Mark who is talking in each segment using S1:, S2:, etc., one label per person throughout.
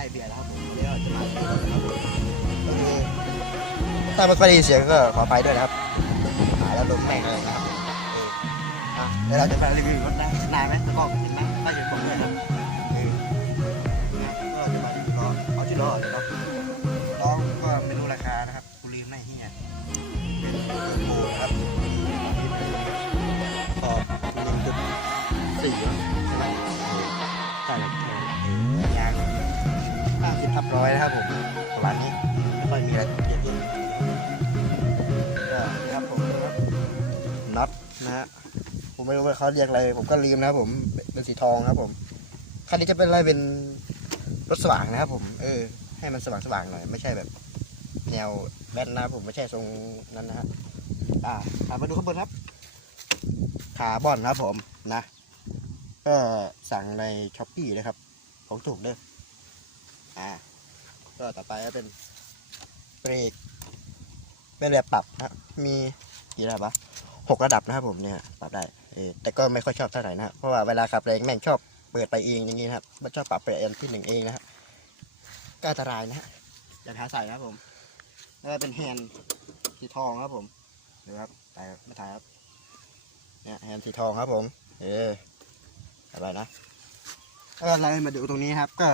S1: ายเบียร์แล้วครับผมเดี๋ยวจะมารีวิวนะครับผมก็คือถ้าไม่ค่อยได้ยินเสียงก็ขออภัยด้วยนะครับหายแล้วลมแม่งเลยนะครับเดี๋ยวเราจะไปรีวิวรถนะนานไหมตะกร้อเห็นไหมไม่เห็นผมเลยนะเออนะก็เราจะมารีวิวล้อเอาที่ล้อเดี๋ยวเรา นะครับผมประมาณนี้ไม่ค่อยมีอะไรเปลี่ยนเลยก็ครับผมครับน็อตนะฮะผมไม่รู้ว่าเขาเรียกอะไร ผมก็ลืมนะครับผมเป็นสีทองครับ ผมคันนี้จะเป็นอะไรเป็นรถสว่างนะครับ ผมเออให้มันสว่างสว่างๆหน่อยไม่ใช่แบบ แนวแบนนะครับผมไม่ใช่ทรงนั้นนะฮะอ่าอ่ามาดูข้างบนครับคาร์บอนครับผมนะก็สั่งในช้อปปี้นะครับ ของถูกเด้ออ่า ก็ต่อไปก็เป็นเบรกเป็นแบบปรับนะมีกี่ระดับวะหกระดับนะครับผมเนี่ยปรับได้เอแต่ก็ไม่ค่อยชอบเท่าไหร่นะครับเพราะว่าเวลาขับแรงแม่งชอบเปิดไปเองอย่างนี้นะครับไม่ชอบปรับไปอันที่หนึ่งเองนะฮะก็อันตรายนะฮะอย่าท้าใส่นะครับผมแล้วก็เป็นแฮนด์สีทองครับผมดูครับถ่ายไม่ถ่ายครับเนี่ยแฮนด์สีทองครับผมเอออะไรนะ ก็เรามาดูตรงนี้ครับ ก็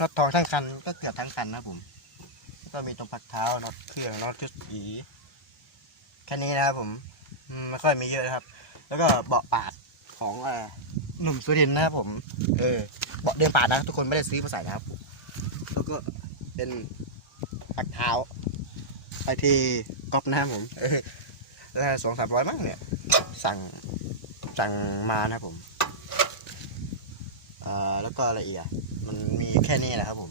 S1: น็อตทองทั้งคันก็เกือบทั้งคันนะผม ก็มีตรงพักเท้าน็อตเครื่องน็อตชุดสีแค่นี้นะครับผมไม่ค่อยมีเยอะครับ แล้วก็เบาะปาดของอหนุ่มสุรินนะครับผม เออเบาะเดินปาดนะ ทุกคนไม่ได้ซื้อมาใส่นะครับ แล้วก็เป็นพักเท้าไอที่ก๊อปนะครับผมแล้วสองสามร้อยมั้งเนี่ย สั่งสั่งมานะครับผม แล้วก็อะไรอีกอะมันมีแค่นี้แหละครับ ผม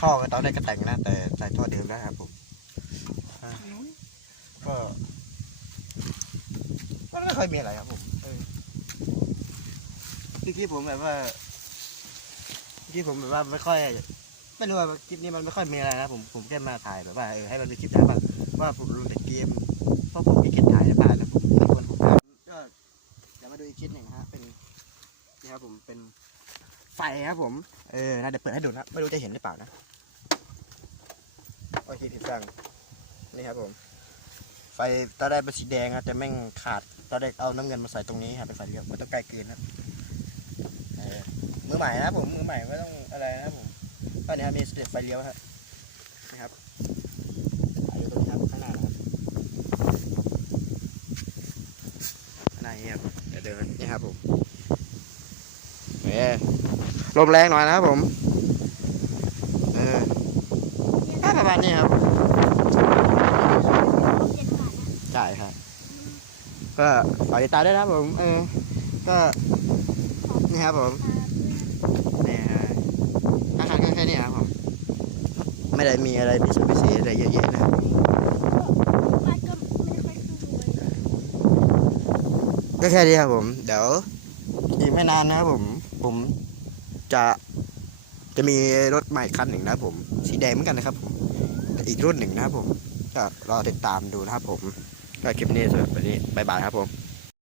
S1: ท่อก็ตอนแรกก็แต่งนะแต่ใส่ท่อเดิมนะครับ ผมอ่าก็ก็ไม่ค่อยมีอะไรครับผมเออที่ผมแบบว่า ที่ผมแบบว่าไม่ค่อยไม่รู้ว่าคลิปนี้มันไม่ค่อยมีอะไรนะผมผมแค่มาถ่ายแบบว่าเออให้มันเป็นคลิปถ่ายบ้างว่าผมลงแต่เกมเพราะผมมีเกมถ่ายในบ้านนะผมไม่ควรผมถ่ายก็เดี๋ยวมาดูอีกคลิปหนึ่งนะฮะเป็นนี่ครับผมเป็น ไฟครับผม เออน่าจะเปิดให้ดูนะไม่รู้จะเห็นหรือเปล่านะ โอเคผิดฟังนี่ครับผม ไฟตอนแรกเป็นสีแดงครับแต่แม่งขาดตอนแรกเอาน้ำเงินมาใส่ตรงนี้ครับเป็นไฟเลี้ยวมันต้องไกลเกินครับเออมือใหม่นะผมมือใหม่ไม่ต้องอะไรนะครับผมตอนนี้ครับมีสเต็ปไฟเลี้ยวครับนะครับอะดูตรงนี้ครับข้างหน้านะครับข้างหน้านี้ครับเดี๋ยวเดินนี่ครับผม ลมแรงหน่อยนะครับผมเออก็ประมาณนี้ครับใช่ครับ ก็ฝากติดตามด้วยนะครับผม เออ ก็นี่ครับผมนี่ฮะอาหารก็แค่นี้ครับผมไม่ได้มีอะไรพิเศษพิเศษอะไรเยอะแยะนะก็แค่นี้ครับผม เดี๋ยวอีกไม่นานนะครับผม ผมจะจะมีรถใหม่คันหนึ่งนะผม สีแดงเหมือนกันนะครับผมอีกรุ่นหนึ่งนะครับผมก็รอติดตามดูนะครับผมก็คลิปนี้สำหรับวันนี้บายบายครับผม